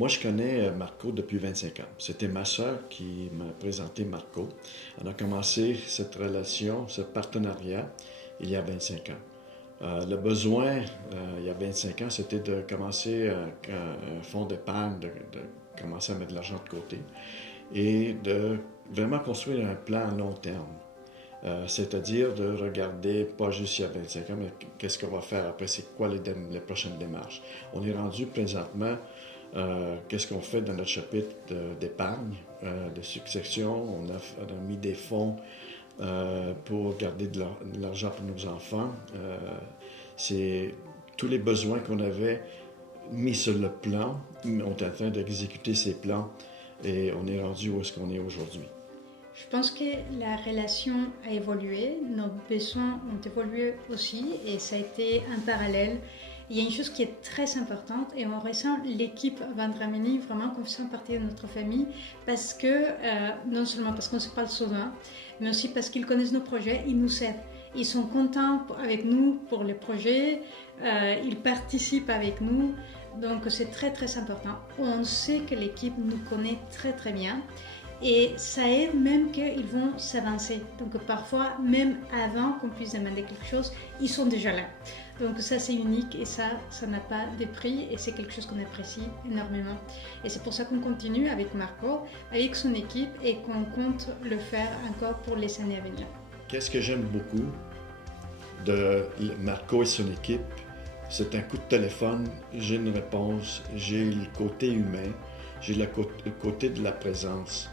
Moi, je connais Marco depuis 25 ans. C'était ma sœur qui m'a présenté Marco. On a commencé cette relation, ce partenariat, il y a 25 ans. Le besoin, il y a 25 ans, c'était de commencer un fonds d'épargne, de commencer à mettre de l'argent de côté et de vraiment construire un plan à long terme. C'est-à-dire de regarder pas juste il y a 25 ans, mais qu'est-ce qu'on va faire après, c'est quoi les prochaines démarches. On est rendu présentement, qu'est-ce qu'on fait dans notre chapitre d'épargne, de succession. On a mis des fonds pour garder de l'argent pour nos enfants. C'est tous les besoins qu'on avait mis sur le plan. On est en train d'exécuter ces plans et on est rendu où est-ce qu'on est aujourd'hui. Je pense que la relation a évolué, nos besoins ont évolué aussi et ça a été un parallèle. Il y a une chose qui est très importante et on ressent l'équipe Vendramini vraiment comme faisant partie de notre famille parce que, non seulement parce qu'on se parle souvent, mais aussi parce qu'ils connaissent nos projets, ils nous aident. Ils sont contents avec nous pour les projets, ils participent avec nous, donc c'est très très important. On sait que l'équipe nous connaît très très bien. Et ça aide même qu'ils vont s'avancer. Donc parfois, même avant qu'on puisse demander quelque chose, ils sont déjà là. Donc ça c'est unique et ça n'a pas de prix et c'est quelque chose qu'on apprécie énormément. Et c'est pour ça qu'on continue avec Marco, avec son équipe et qu'on compte le faire encore pour les années à venir. Qu'est-ce que j'aime beaucoup de Marco et son équipe? C'est un coup de téléphone, j'ai une réponse, j'ai le côté humain, j'ai le côté de la présence.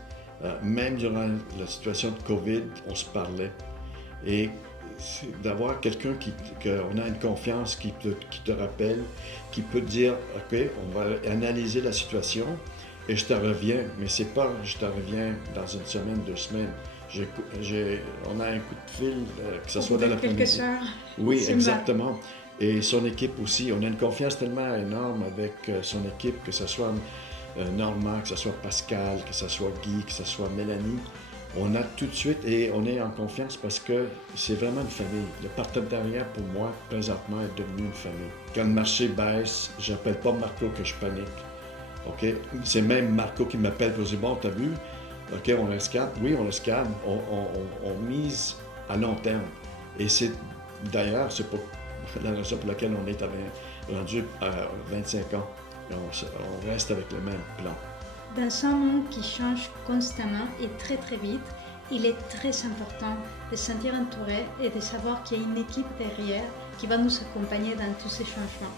Même durant la situation de COVID, on se parlait. Et d'avoir quelqu'un qu'on a une confiance, qui te rappelle, qui peut te dire, OK, on va analyser la situation et je te reviens. Mais c'est pas, je te reviens dans une semaine, 2 semaines. On a un coup de fil, que ce soit dans l'après-midi. Quelques heures. Oui, exactement. Et son équipe aussi. On a une confiance tellement énorme avec son équipe, que ce soit Normand, que ce soit Pascal, que ce soit Guy, que ce soit Mélanie. On a tout de suite, et on est en confiance parce que c'est vraiment une famille. Le partenariat, pour moi, présentement, est devenu une famille. Quand le marché baisse, j'appelle pas Marco que je panique. OK? C'est même Marco qui m'appelle pour dire, bon, t'as vu? OK, on reste calme. Oui, on reste calme. On mise à long terme. Et c'est, d'ailleurs, c'est pas la raison pour laquelle on est rendu à 25 ans. On reste avec le même plan. Dans un monde qui change constamment et très très vite, il est très important de se sentir entouré et de savoir qu'il y a une équipe derrière qui va nous accompagner dans tous ces changements.